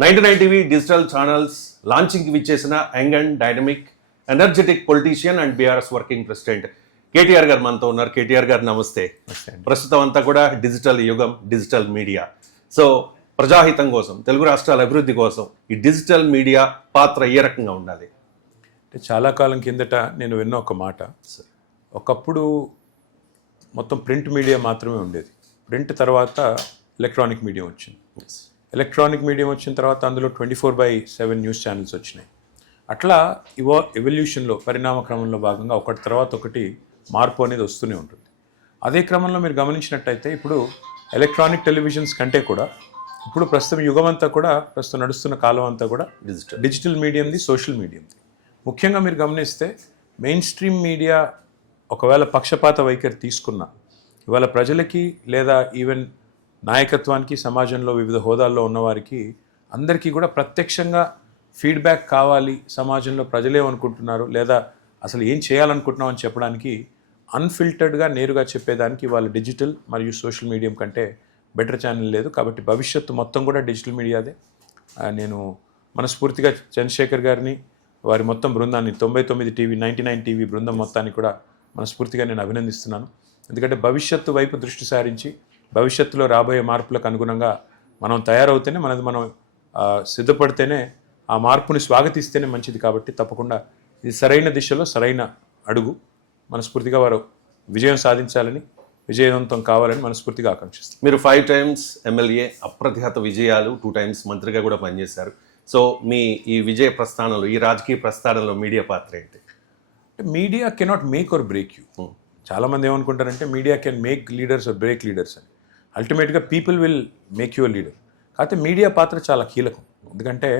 99 TV digital channels లాంచింగ్కి విచ్చేసిన young and dynamic energetic politician and BRS working president KTR గారు మనతో ఉన్నారు. కేటీఆర్ గారు నమస్తే. ప్రస్తుతం అంతా కూడా డిజిటల్ యుగం, డిజిటల్ మీడియా. సో ప్రజాహితం కోసం, తెలుగు రాష్ట్రాల అభివృద్ధి కోసం ఈ డిజిటల్ మీడియా పాత్ర ఏ రకంగా ఉండాలి? చాలా కాలం కిందట నేను విన్న ఒక మాట, ఒకప్పుడు మొత్తం ప్రింట్ మీడియా మాత్రమే ఉండేది. ప్రింట్ తర్వాత ఎలక్ట్రానిక్ మీడియం వచ్చింది. ఎలక్ట్రానిక్ మీడియం వచ్చిన తర్వాత అందులో 24/7 న్యూస్ ఛానల్స్ వచ్చినాయి. అట్లా ఎవల్యూషన్లో, పరిణామ క్రమంలో భాగంగా ఒకటి తర్వాత ఒకటి మార్పు అనేది వస్తూనే ఉంటుంది. అదే క్రమంలో మీరు గమనించినట్టయితే ఇప్పుడు ఎలక్ట్రానిక్ టెలివిజన్స్ కంటే కూడా ఇప్పుడు ప్రస్తుతం యుగం అంతా కూడా, ప్రస్తుతం నడుస్తున్న కాలం అంతా కూడా డిజిటల్ మీడియంది, సోషల్ మీడియంది. ముఖ్యంగా మీరు గమనిస్తే మెయిన్ స్ట్రీమ్ మీడియా ఒకవేళ పక్షపాత వైఖరి తీసుకున్నా ఇవాళ ప్రజలకి లేదా ఈవెన్ నాయకత్వానికి, సమాజంలో వివిధ హోదాల్లో ఉన్నవారికి అందరికీ కూడా ప్రత్యక్షంగా ఫీడ్బ్యాక్ కావాలి, సమాజంలో ప్రజలేమనుకుంటున్నారు లేదా అసలు ఏం చేయాలనుకుంటున్నాం అని చెప్పడానికి అన్ఫిల్టర్డ్గా నేరుగా చెప్పేదానికి వాళ్ళ డిజిటల్ మరియు సోషల్ మీడియం కంటే బెటర్ ఛానల్ లేదు. కాబట్టి భవిష్యత్తు మొత్తం కూడా డిజిటల్ మీడియాదే. నేను మనస్ఫూర్తిగా చంద్రశేఖర్ గారిని, వారి మొత్తం బృందాన్ని, 99 టీవీ, 99 టీవీ బృందం మొత్తాన్ని కూడా మనస్ఫూర్తిగా నేను అభినందిస్తున్నాను. ఎందుకంటే భవిష్యత్తు వైపు దృష్టి సారించి భవిష్యత్తులో రాబోయే మార్పులకు అనుగుణంగా మనం తయారవుతేనే, మనం సిద్ధపడితేనే, ఆ మార్పుని స్వాగతిస్తేనే మంచిది. కాబట్టి తప్పకుండా ఇది సరైన దిశలో సరైన అడుగు. మనస్ఫూర్తిగా వారు విజయం సాధించాలని, విజయవంతం కావాలని మనస్ఫూర్తిగా ఆకాంక్షిస్తాను. మీరు 5 టైమ్స్ ఎమ్మెల్యే, అప్రతిహత విజయాలు, 2 టైమ్స్ మంత్రిగా కూడా పనిచేశారు. సో మీ ఈ విజయ ప్రస్థానంలో, ఈ రాజకీయ ప్రస్థానంలో మీడియా పాత్ర ఏంటి? Media cannot make or break you. చాలామంది ఏమనుకుంటారంటే media can make leaders or break leaders అని. అల్టిమేట్గా people will make your leader. కాకపోతే మీడియా పాత్ర చాలా కీలకం. ఎందుకంటే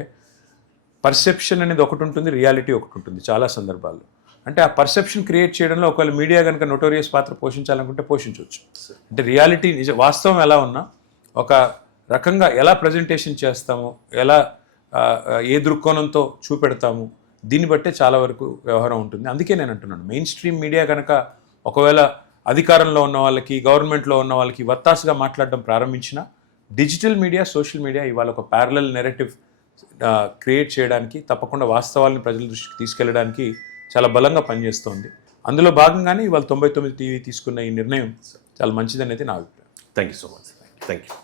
పర్సెప్షన్ అనేది ఒకటి ఉంటుంది, రియాలిటీ ఒకటి ఉంటుంది చాలా సందర్భాల్లో. అంటే ఆ పర్సెప్షన్ క్రియేట్ చేయడంలో ఒకవేళ మీడియా కనుక నోటోరియస్ పాత్ర పోషించాలనుకుంటే పోషించవచ్చు. అంటే రియాలిటీ, వాస్తవం ఎలా ఉన్నా ఒక రకంగా ఎలా ప్రజెంటేషన్ చేస్తాము, ఎలా ఏ దృక్కోణంతో చూపెడతాము, దీన్ని బట్టే చాలా వరకు వ్యవహారం ఉంటుంది. అందుకే నేను అంటున్నాను, మెయిన్ స్ట్రీమ్ మీడియా కనుక ఒకవేళ అధికారంలో ఉన్న వాళ్ళకి, గవర్నమెంట్లో ఉన్న వాళ్ళకి వత్తాసుగా మాట్లాడడం ప్రారంభించిన డిజిటల్ మీడియా, సోషల్ మీడియా ఇవాళ ఒక ప్యారలల్ నెరేటివ్ క్రియేట్ చేయడానికి, తప్పకుండా వాస్తవాలను ప్రజల దృష్టికి తీసుకెళ్ళడానికి చాలా బలంగా పనిచేస్తోంది. అందులో భాగంగానే ఇవాళ 99 టీవీ తీసుకున్న ఈ నిర్ణయం చాలా మంచిదనేది నా అభిప్రాయం. Thank you so much. Thank you.